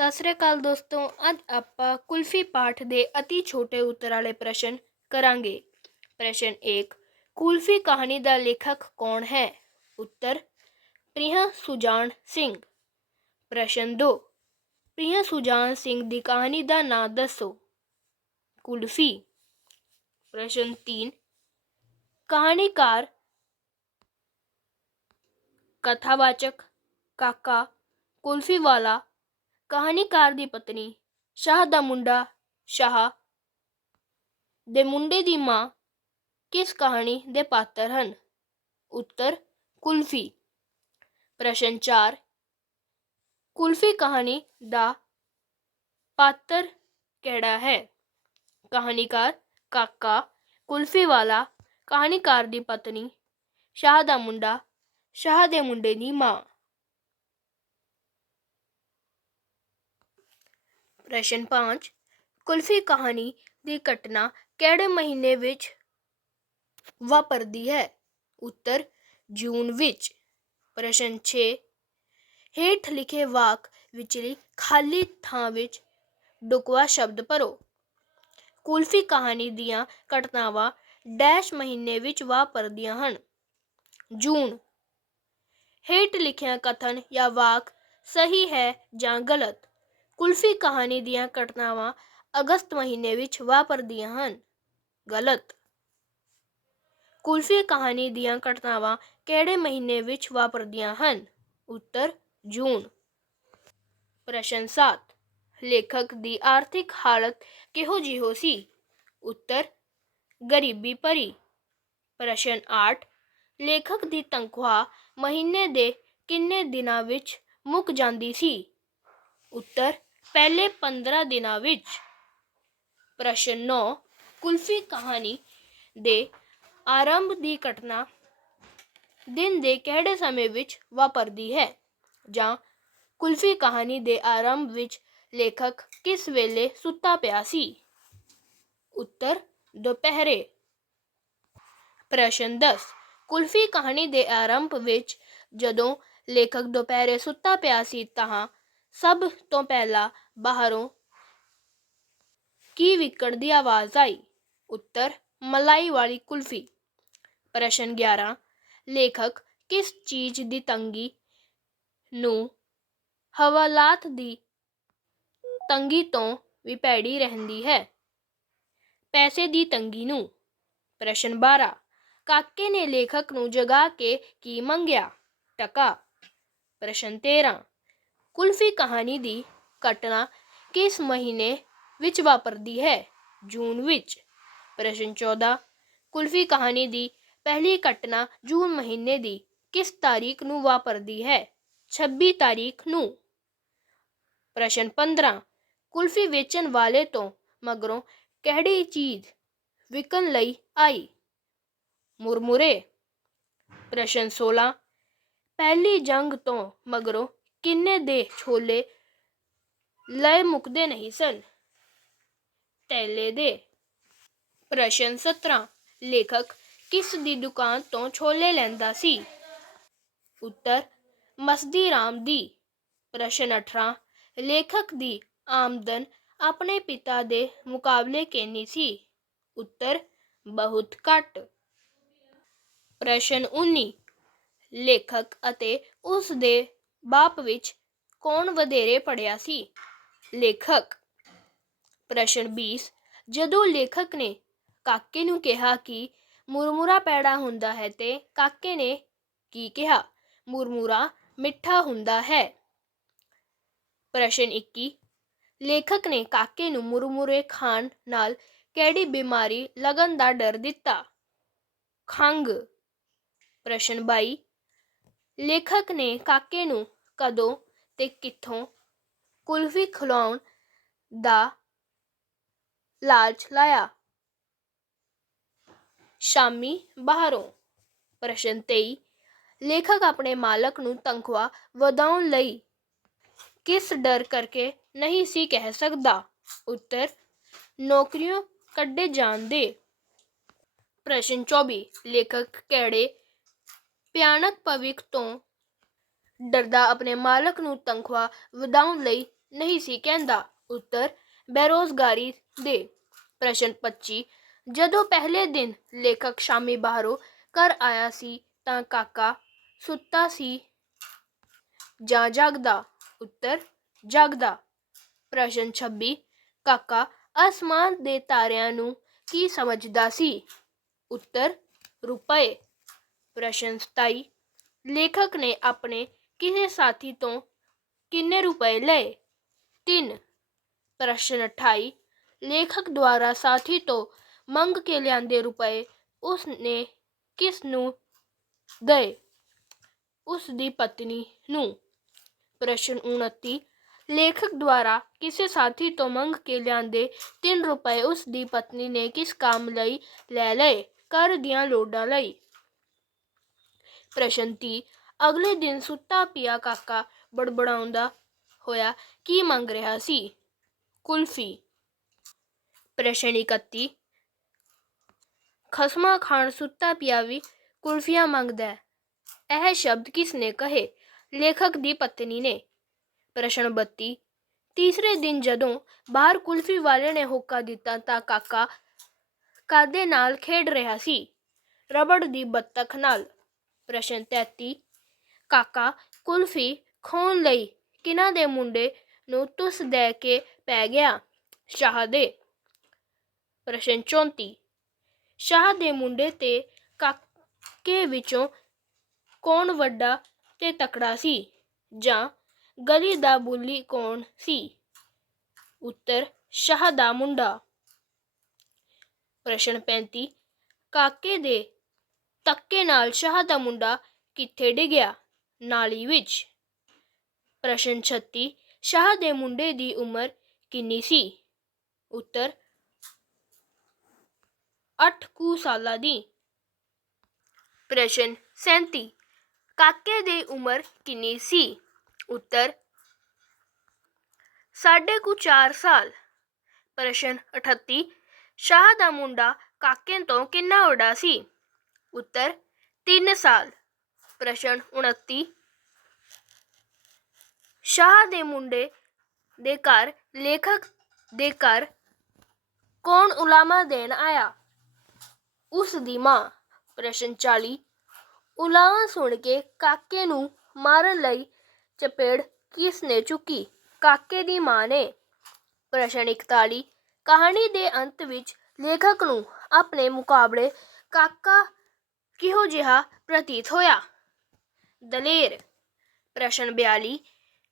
ਸਤਿ ਸ੍ਰੀ ਅਕਾਲ ਦੋਸਤੋ। ਅੱਜ ਆਪਾਂ ਕੁਲਫੀ ਪਾਠ ਦੇ ਅਤੀ ਛੋਟੇ ਉੱਤਰ ਵਾਲੇ ਪ੍ਰਸ਼ਨ ਕਰਾਂਗੇ। ਪ੍ਰਸ਼ਨ 1, ਕੁਲਫੀ ਕਹਾਣੀ ਦਾ ਲੇਖਕ ਕੌਣ ਹੈ? ਉੱਤਰ ਪ੍ਰਿਆ ਸੁਜਾਨ ਸਿੰਘ। ਪ੍ਰਸ਼ਨ 2, ਪ੍ਰਿਆ ਸੁਜਾਨ ਸਿੰਘ ਦੀ ਕਹਾਣੀ ਦਾ ਨਾਂ ਦੱਸੋ। ਕੁਲਫੀ। ਪ੍ਰਸ਼ਨ 3, ਕਹਾਣੀਕਾਰ, ਕਥਾਵਾਚਕ, ਕਾਕਾ, ਕੁਲਫੀ ਵਾਲਾ, ਕਹਾਣੀਕਾਰ ਦੀ ਪਤਨੀ, ਸ਼ਾਹ ਦਾ ਮੁੰਡਾ, ਸ਼ਾਹ ਦੇ ਮੁੰਡੇ ਦੀ ਮਾਂ ਕਿਸ ਕਹਾਣੀ ਦੇ ਪਾਤਰ ਹਨ? ਉੱਤਰ ਕੁਲਫੀ। ਪ੍ਰਸ਼ਨ 4, ਕੁਲਫੀ ਕਹਾਣੀ ਦਾ ਪਾਤਰ ਕਿਹੜਾ ਹੈ? ਕਹਾਣੀਕਾਰ, ਕਾਕਾ, ਕੁਲਫੀ ਵਾਲਾ, ਕਹਾਣੀਕਾਰ ਦੀ ਪਤਨੀ, ਸ਼ਾਹ ਦਾ ਮੁੰਡਾ, ਸ਼ਾਹ ਦੇ ਮੁੰਡੇ ਦੀ ਮਾਂ। ਪ੍ਰਸ਼ਨ 5, ਕੁਲਫੀ ਕਹਾਣੀ ਦੀ ਘਟਨਾ ਕਿਹੜੇ ਮਹੀਨੇ ਵਿੱਚ ਵਾਪਰਦੀ ਹੈ? ਉੱਤਰ ਜੂਨ ਵਿੱਚ। ਪ੍ਰਸ਼ਨ 6, ਹੇਠ ਲਿਖੇ ਵਾਕ ਵਿਚਲੀ ਖਾਲੀ ਥਾਂ ਵਿੱਚ ਢੁਕਵਾਂ ਸ਼ਬਦ ਭਰੋ। ਕੁਲਫੀ ਕਹਾਣੀ ਦੀਆਂ ਘਟਨਾਵਾਂ ਡੈਸ਼ ਮਹੀਨੇ ਵਿੱਚ ਵਾਪਰਦੀਆਂ ਹਨ? ਜੂਨ। ਹੇਠ ਲਿਖਿਆ ਕਥਨ ਜਾਂ ਵਾਕ ਸਹੀ ਹੈ ਜਾਂ ਗਲਤ? ਕੁਲਫੀ ਕਹਾਣੀ ਦੀਆਂ ਘਟਨਾਵਾਂ ਅਗਸਤ ਮਹੀਨੇ ਵਿੱਚ ਵਾਪਰਦੀਆਂ ਹਨ? ਗਲਤ। ਕੁਲਫੀ ਕਹਾਣੀ ਦੀਆਂ ਘਟਨਾਵਾਂ ਕਿਹੜੇ ਮਹੀਨੇ ਵਿੱਚ ਵਾਪਰਦੀਆਂ ਹਨ? ਉੱਤਰ ਜੂਨ। ਪ੍ਰਸ਼ਨ 7, ਲੇਖਕ ਦੀ ਆਰਥਿਕ ਹਾਲਤ ਕਿਹੋ ਜਿਹੀ ਸੀ? ਉੱਤਰ ਗਰੀਬੀ ਭਰੀ। ਪ੍ਰਸ਼ਨ 8, ਲੇਖਕ ਦੀ ਤਨਖਾਹ ਮਹੀਨੇ ਦੇ ਕਿੰਨੇ ਦਿਨਾਂ ਵਿੱਚ ਮੁੱਕ ਜਾਂਦੀ ਸੀ? ਉੱਤਰ ਪਹਿਲੇ 15 ਦਿਨਾਂ ਵਿੱਚ। ਪ੍ਰਸ਼ਨ 9, ਕੁਲਫੀ ਕਹਾਣੀ ਦੇ ਆਰੰਭ ਦੀ ਘਟਨਾ ਦਿਨ ਦੇ ਕਿਹੜੇ ਸਮੇਂ ਵਿੱਚ ਵਾਪਰਦੀ ਹੈ? ਜਾਂ ਕੁਲਫੀ ਕਹਾਣੀ ਦੇ ਆਰੰਭ ਵਿੱਚ ਲੇਖਕ ਕਿਸ ਵੇਲੇ ਸੁੱਤਾ ਪਿਆ ਸੀ? ਉੱਤਰ ਦੁਪਹਿਰੇ। ਪ੍ਰਸ਼ਨ 10, ਕੁਲਫੀ ਕਹਾਣੀ ਦੇ ਆਰੰਭ ਵਿੱਚ ਜਦੋਂ ਲੇਖਕ ਦੁਪਹਿਰੇ ਸੁੱਤਾ ਪਿਆ ਸੀ ਤਾਂ ਸਭ ਤੋਂ ਪਹਿਲਾਂ ਬਾਹਰੋਂ ਕੀ ਵਿਕਣ ਦੀ ਆਵਾਜ਼ ਆਈ? ਉੱਤਰ ਮਲਾਈ ਵਾਲੀ ਕੁਲਫੀ। ਪ੍ਰਸ਼ਨ 11, ਲੇਖਕ ਕਿਸ ਚੀਜ਼ ਦੀ ਤੰਗੀ ਨੂੰ ਹਵਾਲਾਤ ਦੀ ਤੰਗੀ ਤੋਂ ਵੀ ਭੈੜੀ ਰਹਿੰਦੀ ਹੈ? ਪੈਸੇ ਦੀ ਤੰਗੀ ਨੂੰ। ਪ੍ਰਸ਼ਨ 12, ਕਾਕੇ ਨੇ ਲੇਖਕ ਨੂੰ ਜਗਾ ਕੇ ਕੀ ਮੰਗਿਆ? ਟਕਾ। ਪ੍ਰਸ਼ਨ 13, ਕੁਲਫੀ ਕਹਾਣੀ ਦੀ ਘਟਨਾ ਕਿਸ ਮਹੀਨੇ ਵਿੱਚ ਵਾਪਰਦੀ ਹੈ? ਜੂਨ ਵਿੱਚ। ਪ੍ਰਸ਼ਨ 14, ਕੁਲਫੀ ਕਹਾਣੀ ਦੀ ਪਹਿਲੀ ਘਟਨਾ ਜੂਨ ਮਹੀਨੇ ਦੀ ਕਿਸ ਤਾਰੀਖ ਨੂੰ ਵਾਪਰਦੀ ਹੈ? 26 ਤਾਰੀਖ ਨੂੰ। ਪ੍ਰਸ਼ਨ 15, ਕੁਲਫੀ ਵੇਚਣ ਵਾਲੇ ਤੋਂ ਮਗਰੋਂ ਕਿਹੜੀ ਚੀਜ਼ ਵਿਕਣ ਲਈ ਆਈ? ਮੁਰਮੁਰੇ। ਪ੍ਰਸ਼ਨ 16, ਪਹਿਲੀ ਜੰਗ ਤੋਂ ਮਗਰੋਂ ਕਿੰਨੇ ਦੇ ਛੋਲੇ ਲਏ ਮੁੱਕਦੇ ਨਹੀਂ ਸਨ? ਤੈਲੇ ਦੇ। ਪ੍ਰਸ਼ਨ 17, ਲੇਖਕ ਕਿਸ ਦੀ ਦੁਕਾਨ ਤੋਂ ਛੋਲੇ ਲੈਂਦਾ ਸੀ? ਉੱਤਰ ਮਸਦੀ ਰਾਮ ਦੀ। ਪ੍ਰਸ਼ਨ 18, ਲੇਖਕ ਦੀ ਆਮਦਨ ਆਪਣੇ ਪਿਤਾ ਦੇ ਮੁਕਾਬਲੇ ਕਿੰਨੀ ਸੀ? ਉੱਤਰ ਬਹੁਤ ਘੱਟ। ਪ੍ਰਸ਼ਨ 19, ਲੇਖਕ ਅਤੇ ਉਸ ਦੇ ਬਾਪ ਵਿੱਚ ਕੌਣ ਵਧੇਰੇ ਪੜ੍ਹਿਆ ਸੀ? ਲੇਖਕ। ਪ੍ਰਸ਼ਨ 20, ਜਦੋਂ ਲੇਖਕ ਨੇ ਕਾਕੇ ਨੂੰ ਕਿਹਾ ਕਿ ਮੁਰਮੁਰਾ ਪੈੜਾ ਹੁੰਦਾ ਹੈ ਤੇ ਕਾਕੇ ਨੇ ਕੀ ਕਿਹਾ? ਮੁਰਮੁਰਾ ਮਿੱਠਾ ਹੁੰਦਾ ਹੈ। ਪ੍ਰਸ਼ਨ 21, ਲੇਖਕ ਨੇ ਕਾਕੇ ਨੂੰ ਮੁਰਮੁਰੇ ਖਾਣ ਨਾਲ ਕਿਹੜੀ ਬਿਮਾਰੀ ਲੱਗਣ ਦਾ ਡਰ ਦਿੱਤਾ? ਖੰਘ। ਪ੍ਰਸ਼ਨ 22, ਲੇਖਕ ਨੇ ਕਾਕੇ ਨੂੰ ਕਦੋਂ ਤੇ ਕਿੱਥੋਂ ਕੁਲਫੀ ਖਿਲਾਉਣ ਦਾ ਲਾਲਚ ਲਾਇਆ? ਸ਼ਾਮੀ ਬਾਹਰੋਂ। ਪ੍ਰਸ਼ਨ 23, ਲੇਖਕ ਆਪਣੇ ਮਾਲਕ ਨੂੰ ਤਨਖਾਹ ਵਧਾਉਣ ਲਈ ਕਿਸ ਡਰ ਕਰਕੇ ਨਹੀਂ ਸੀ ਕਹਿ ਸਕਦਾ? ਉੱਤਰ ਨੌਕਰੀਓਂ ਕੱਢੇ ਜਾਣ ਦੇ। ਪ੍ਰਸ਼ਨ 24, ਲੇਖਕ ਕਿਹੜੇ ਭਿਆਨਕ ਭਵਿੱਖ ਤੋਂ ਡਰਦਾ ਆਪਣੇ ਮਾਲਕ ਨੂੰ ਤਨਖਾਹ ਵਧਾਉਣ ਲਈ ਨਹੀਂ ਸੀ ਕਹਿੰਦਾ। ਉੱਤਰ ਬੇਰੁਜ਼ਗਾਰੀ ਦੇ। ਪ੍ਰਸ਼ਨ 25 ਜਦੋਂ ਪਹਿਲੇ ਦਿਨ ਲੇਖਕ ਸ਼ਾਮੀ ਬਾਹਰੋਂ ਘਰ ਆਇਆ ਸੀ ਤਾਂ ਕਾਕਾ ਸੁੱਤਾ ਸੀ ਜਾਂ ਜਾਗਦਾ? ਉੱਤਰ ਜਾਗਦਾ। ਪ੍ਰਸ਼ਨ 26 ਕਾਕਾ ਅਸਮਾਨ ਦੇ ਤਾਰਿਆਂ ਨੂੰ ਕੀ ਸਮਝਦਾ ਸੀ? ਉੱਤਰ ਰੁਪਏ। ਪ੍ਰਸ਼ਨ 27 ਲੇਖਕ ਨੇ ਆਪਣੇ ਕਿਸੇ ਸਾਥੀ ਤੋਂ ਕਿੰਨੇ ਰੁਪਏ ਲਏ? 3। ਪ੍ਰਸ਼ਨ 28 ਲੇਖਕ ਦੁਆਰਾ ਸਾਥੀ ਤੋਂ ਮੰਗ ਕੇ ਲਿਆਂਦੇ ਰੁਪਏ ਉਸ ਨੇ ਕਿਸ ਨੂੰ ਗਏ? ਉਸ ਦੀ ਪਤਨੀ ਨੂੰ। ਪ੍ਰਸ਼ਨ 29 ਲੇਖਕ ਦੁਆਰਾ ਕਿਸੇ ਸਾਥੀ ਤੋਂ ਮੰਗ ਕੇ ਲਿਆਂਦੇ 3 ਰੁਪਏ ਉਸ ਦੀ ਪਤਨੀ ਨੇ ਕਿਸ ਕੰਮ ਲਈ ਲੈ ਲਏ? ਘਰ ਦੀਆਂ ਲੋੜਾਂ ਲਈ। ਪ੍ਰਸ਼ਨ 30 ਅਗਲੇ ਦਿਨ ਸੁੱਤਾ ਪਿਆ ਕਾਕਾ ਬੜਬੜਾਉਂਦਾ ਹੋਇਆ ਕੀ ਮੰਗ ਰਿਹਾ ਸੀ? ਕੁਲਫੀ। ਪ੍ਰਸ਼ਨ 31 ਖਸਮਾਂ ਖਾਣ ਸੁੱਤਾ ਪਿਆ ਵੀ ਕੁਲਫੀਆਂ ਮੰਗਦਾ। ਇਹ ਸ਼ਬਦ ਕਿਸ ਨੇ ਕਹੇ? ਲੇਖਕ ਦੀ ਪਤਨੀ ਨੇ। ਪ੍ਰਸ਼ਨ 32 ਤੀਸਰੇ ਦਿਨ ਜਦੋਂ ਬਾਹਰ ਕੁਲਫੀ ਵਾਲੇ ਨੇ ਹੋਕਾ ਦਿੱਤਾ ਤਾਂ ਕਾਕਾ ਕਾਹਦੇ ਨਾਲ ਖੇਡ ਰਿਹਾ ਸੀ? ਰਬੜ ਦੀ ਬੱਤਖ ਨਾਲ। ਪ੍ਰਸ਼ਨ 33 ਕਾਕਾ ਕੁਲਫੀ ਖਾਣ ਲਈ ਕਿਹਨਾਂ ਦੇ ਮੁੰਡੇ ਨੂੰ ਤੁਸ ਦੇ ਕੇ ਪੈ ਗਿਆ? ਸ਼ਾਹ ਦੇ। ਪ੍ਰਸ਼ਨ 34 ਸ਼ਾਹ ਦੇ ਮੁੰਡੇ ਤੇ ਕਾਕੇ ਵਿੱਚੋਂ ਕੌਣ ਵੱਡਾ ਤੇ ਤਕੜਾ ਸੀ? ਜਾਂ ਗਲੀ ਦਾ ਬੁੱਲੀ ਕੌਣ ਸੀ? ਉੱਤਰ ਸ਼ਾਹ ਦਾ ਮੁੰਡਾ। ਪ੍ਰਸ਼ਨ 35 ਕਾਕੇ ਦੇ ਧੱਕੇ ਨਾਲ ਸ਼ਾਹ ਦਾ ਮੁੰਡਾ ਕਿੱਥੇ ਡਿੱਗਿਆ? ਨਾਲੀ ਵਿੱਚ। ਪ੍ਰਸ਼ਨ 36 ਸ਼ਾਹ ਦੇ ਮੁੰਡੇ ਦੀ ਉਮਰ ਕਿੰਨੀ ਸੀ? ਉੱਤਰ 8 ਕੁ ਸਾਲਾਂ ਦੀ। ਪ੍ਰਸ਼ਨ 37 ਕਾਕੇ ਦੀ ਉਮਰ ਕਿੰਨੀ ਸੀ? ਉੱਤਰ 4.5 ਸਾਲ। ਪ੍ਰਸ਼ਨ 38 ਸ਼ਾਹ ਦਾ ਮੁੰਡਾ ਕਾਕੇ ਤੋਂ ਕਿੰਨਾ ਵੱਡਾ ਸੀ? ਉੱਤਰ 3 ਸਾਲ। ਪ੍ਰਸ਼ਨ 29 ਸ਼ਾਹ ਦੇ ਮੁੰਡੇ ਦੇ ਘਰ ਲੇਖਕ ਦੇ ਘਰ ਕੌਣ ਉਲਾਮਾ ਦੇਣ ਆਇਆ? ਉਸ ਦੀ ਮਾਂ। ਪ੍ਰਸ਼ਨ 40 ਉਲਾਮਾ ਸੁਣ ਕੇ ਕਾਕੇ ਨੂੰ ਮਾਰਨ ਲਈ ਚਪੇੜ ਕਿਸ ਨੇ ਚੁੱਕੀ? ਕਾਕੇ ਦੀ ਮਾਂ ਨੇ। ਪ੍ਰਸ਼ਨ 41 ਕਹਾਣੀ ਦੇ ਅੰਤ ਵਿੱਚ ਲੇਖਕ ਨੂੰ ਆਪਣੇ ਮੁਕਾਬਲੇ ਕਾਕਾ ਕਿਹੋ ਜਿਹਾ ਪ੍ਰਤੀਤ ਹੋਇਆ? ਦਲੇਰ। ਪ੍ਰਸ਼ਨ 42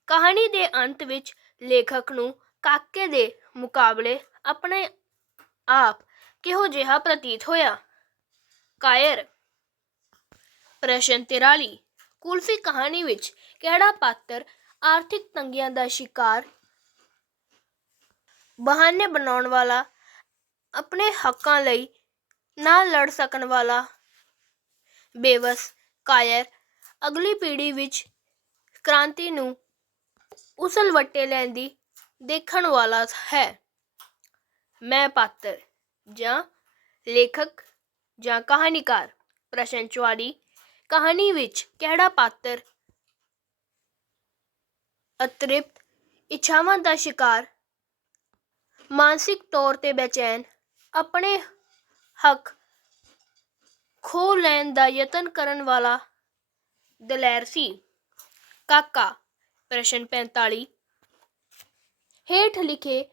ਕਹਾਣੀ ਦੇ ਅੰਤ ਵਿੱਚ ਲੇਖਕ ਨੂੰ ਕਾਕੇ ਦੇ ਮੁਕਾਬਲੇ ਆਪਣੇ ਆਪ ਕਿਹੋ ਜਿਹਾ ਪ੍ਰਤੀਤ ਹੋਇਆ? ਕਾਇਰ। ਪ੍ਰਸ਼ਨ 43 ਕੁਲਫੀ ਕਹਾਣੀ ਵਿੱਚ ਕਿਹੜਾ ਪਾਤਰ ਆਰਥਿਕ ਤੰਗੀਆਂ ਦਾ ਸ਼ਿਕਾਰ, ਬਹਾਨੇ ਬਣਾਉਣ ਵਾਲਾ, ਆਪਣੇ ਹੱਕਾਂ ਲਈ ਨਾ ਲੜ ਸਕਣ ਵਾਲਾ, ਬੇਵਸ, ਕਾਇਰ, ਅਗਲੀ ਪੀੜ੍ਹੀ ਵਿੱਚ ਕ੍ਰਾਂਤੀ ਨੂੰ ਉਸਲਵੱਟੇ ਲੈਂਦੀ ਦੇਖਣ ਵਾਲਾ ਹੈ? ਮੈਂ ਪਾਤਰ ਜਾਂ ਲੇਖਕ ਜਾਂ ਕਹਾਣੀਕਾਰ। ਪ੍ਰਸ਼ਨ 44 ਕਹਾਣੀ ਵਿੱਚ ਕਿਹੜਾ ਪਾਤਰ ਅਤ੍ਰਿਪਤ ਇੱਛਾਵਾਂ ਦਾ ਸ਼ਿਕਾਰ, ਮਾਨਸਿਕ ਤੌਰ ਤੇ ਬੇਚੈਨ, ਆਪਣੇ ਹੱਕ ਖੋਹ ਲੈਣ ਦਾ ਯਤਨ ਕਰਨ ਵਾਲਾ ਦਲੇਰ ਸੀ? ਕਾਕਾ। ਪ੍ਰਸ਼ਨ 45 ਹੇਠ ਲਿਖੇ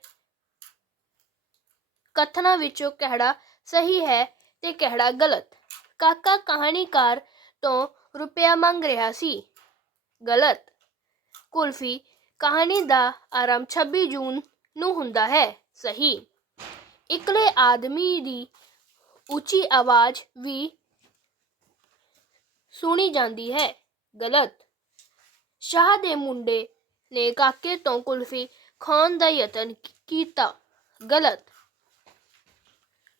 ਕਥਨਾਂ ਵਿੱਚੋਂ ਕਿਹੜਾ ਸਹੀ ਹੈ ਤੇ ਕਿਹੜਾ ਗਲਤ? ਕਾਕਾ ਕਹਾਣੀਕਾਰ ਤੋਂ ਰੁਪਇਆ ਮੰਗ ਰਿਹਾ ਸੀ। ਗਲਤ। ਕੁਲਫੀ ਕਹਾਣੀ ਦਾ ਆਰੰਭ 26 ਜੂਨ ਨੂੰ ਹੁੰਦਾ ਹੈ। ਸਹੀ। ਇਕੱਲੇ ਆਦਮੀ ਦੀ ਉੱਚੀ ਆਵਾਜ਼ ਵੀ ਸੁਣੀ ਜਾਂਦੀ ਹੈ। ਗਲਤ। ਸ਼ਾਹ ਦੇ ਮੁੰਡੇ ਨੇ ਕਾਕੇ ਤੋਂ ਕੁਲਫੀ ਖਾਣ ਦਾ ਯਤਨ ਕੀਤਾ। ਗਲਤ।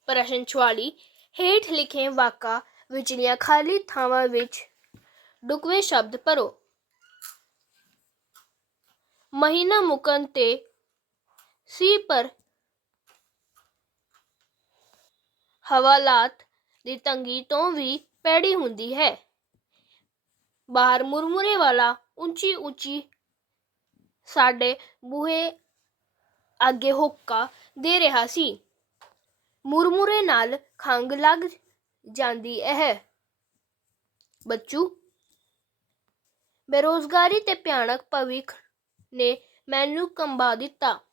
ਪ੍ਰਸ਼ਨ 44 ਹੇਠ ਲਿਖੇ ਵਾਕਾਂ ਵਿਚਲੀਆਂ ਖਾਲੀ ਥਾਵਾਂ ਵਿੱਚ ਢੁਕਵੇਂ ਸ਼ਬਦ ਭਰੋ। ਮਹੀਨਾ ਮੁੱਕਣ ਤੇ ਸੀ ਪਰ ਹਵਾਲਾਤ ਦੀ ਤੰਗੀ ਤੋਂ ਵੀ ਭੈੜੀ ਹੁੰਦੀ ਹੈ। ਬਾਹਰ ਮੁਰਮੁਰੇ ਵਾਲਾ ਉੱਚੀ ਉੱਚੀ ਸਾਡੇ ਬੂਹੇ ਅੱਗੇ ਹੋਕਾ ਦੇ ਰਿਹਾ ਸੀ। ਮੁਰਮੁਰੇ ਨਾਲ ਖੰਘ ਲੱਗ ਜਾਂਦੀ ਹੈ। ਬੱਚੂ, ਬੇਰੁਜ਼ਗਾਰੀ ਤੇ ਭਿਆਨਕ ਭਵਿੱਖ ਨੇ ਮੈਨੂੰ ਕੰਬਾ ਦਿੱਤਾ।